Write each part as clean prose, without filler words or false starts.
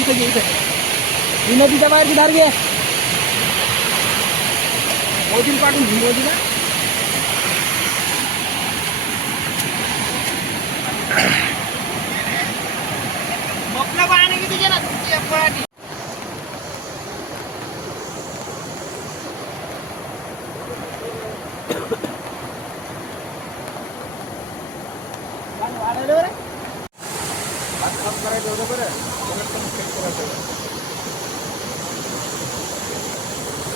इथं घे इथं. ही नदीच्या बाहेरची धार घे. मोदीला पाठवून घे मोदीला. मोकळं पाणी किती गेला तुमची एक पळाटी. वाढवलं बरं. करायचं होतं बरं.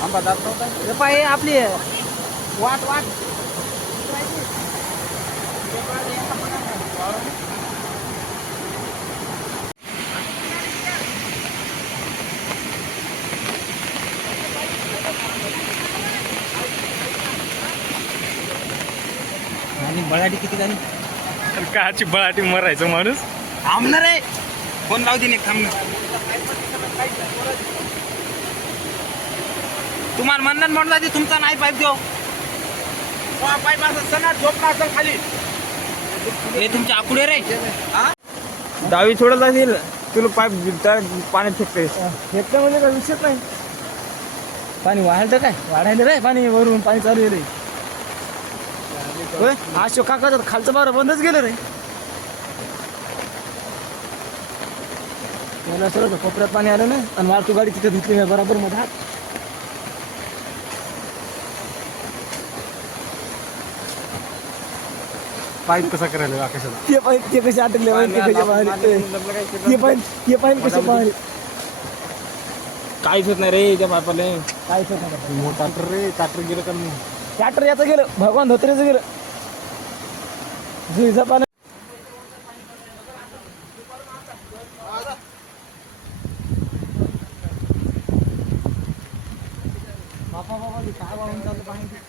आंबा जात नव्हता. पाय आपली वाट वाट आणि बळाटी किती झाली. काची बळाटी मरायचं माणूस थांबणार आहे. फोन लावू दे नाही थांबणार. तुम्हाला म्हणणार म्हणला ते तुमचा नाही पाईप देऊ. पाईप असं सणा झोपला असेल खाली. हे तुमचे आकुडे रे. डावी सोडत असेल तुला पाईप पाण्यात फेकते. फेकलं म्हणजे काय विषयच नाही. पाणी वाढलं काय वाढायला रे. पाणी वरून पाणी चालू आहे रे. होय आज शो काका खालचं बार बंदच गेलं रे. त्याला सरळ कोपऱ्यात पाणी आलं ना आणि वाळतू गाडी तिथे धुतली नाही बरोबर मध्ये हात. पाईप कसा करायला आकाशाला. ते कसे अटकले ते पाईप कसे पाहिले. काहीच होत नाही रे त्या पाईपाला. काहीच नाही. ट्रॅक्टर रे ट्रॅक्टर गेलं का नाही. ट्रॅक्टर याचं गेलं. भगवान धोत्रेचं गेलं. जुईचं पाणी. बाबा बाबा काय वाहून चाललं पाणी.